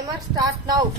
timer start now.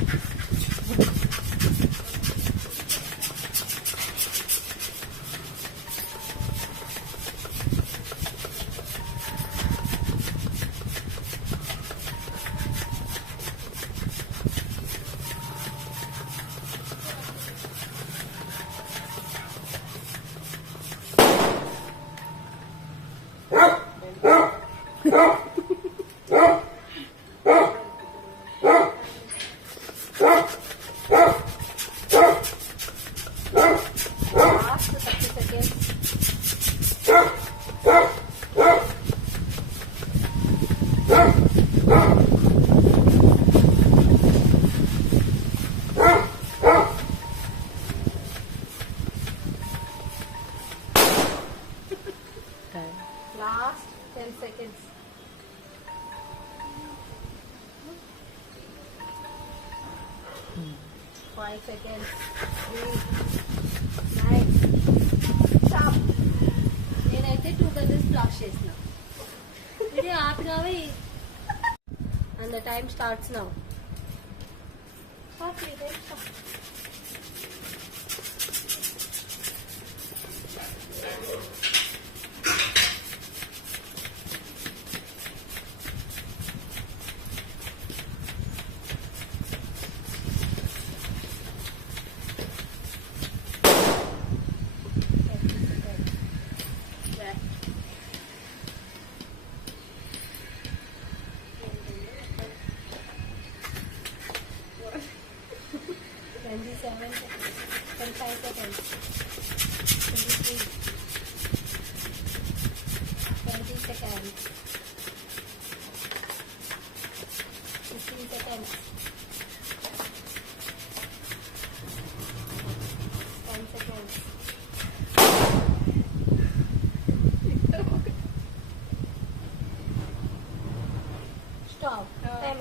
Last 10 seconds. 5 seconds. 3, 9. Stop. నేనైతే 2 గజెస్ ఫ్లాష్ చేసిన. ఇది ఆపినావే. And the time starts now. Stop. Seconds, 25 seconds, 23, 20 seconds, 15 seconds, 10 seconds. Stop.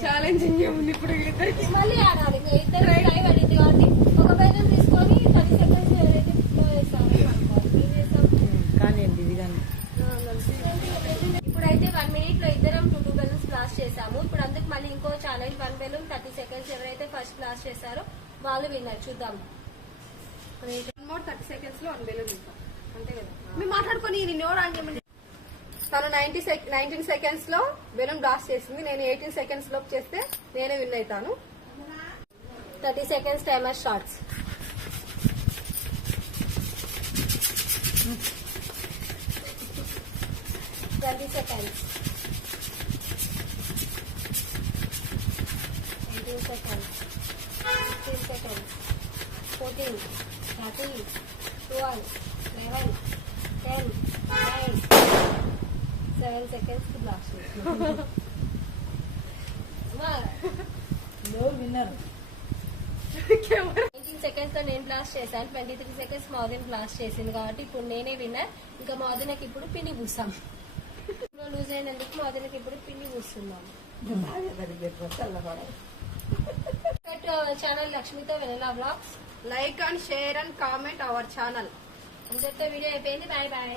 ఛాలెంజింగ్ ఏముంది ఇప్పుడు ఇద్దరికి మళ్ళీ ఆడాలి. ఇద్దరు టైం పడింది కాబట్టి ఒక బెలూన్ తీసుకొని 30 సెకండ్స్ ఏదైతే చేస్తాం కానీ ఇది కానీ ఇప్పుడైతే 1 minute లో ఇద్దరం 2 బెలూన్స్ బ్లాస్ట్ చేసాము. ఇప్పుడు అందుకు మళ్ళీ ఇంకో ఛాలెంజ్ 1 బెలూన్ 30 సెకండ్స్ ఎవరైతే ఫస్ట్ బ్లాస్ట్ చేస్తారో వాళ్ళు విన్నారు. చూద్దాం. 30 సెకండ్స్ లో 1 బెలూన్ ఇంకా అంతే కదా. మేము మాట్లాడుకొని నేను ఎవరు అని చెప్పండి. తను 19 సెకండ్స్ లో బెలూన్ బ్లాస్ట్ చేసింది. నేను 18 సెకండ్స్ లోపు చేస్తే నేనే విన్ అవుతాను. 30 seconds timer starts. Seconds, 18 seconds, 16 seconds, 14, 13, 12, 11, 10, 9, 7 seconds to blast. No winner. 19 seconds లో నేను బ్లాస్ట్ చేశాను. 23 seconds మోదిన్ బ్లాస్ట్ చేసింది కాబట్టి ఇప్పుడు నేనే విన్నర్. ఇంకా మోదినకి ఇప్పుడు పిండి పూస్తాం. లూజ్ అయినందుకు మోదినకి ఇప్పుడు పిండి పూస్తున్నాం. ఛానల్ లక్ష్మితో వెనలా blogs. Like and share and comment our channel. అందరితో వీడియో అయిపోయింది. Bye bye.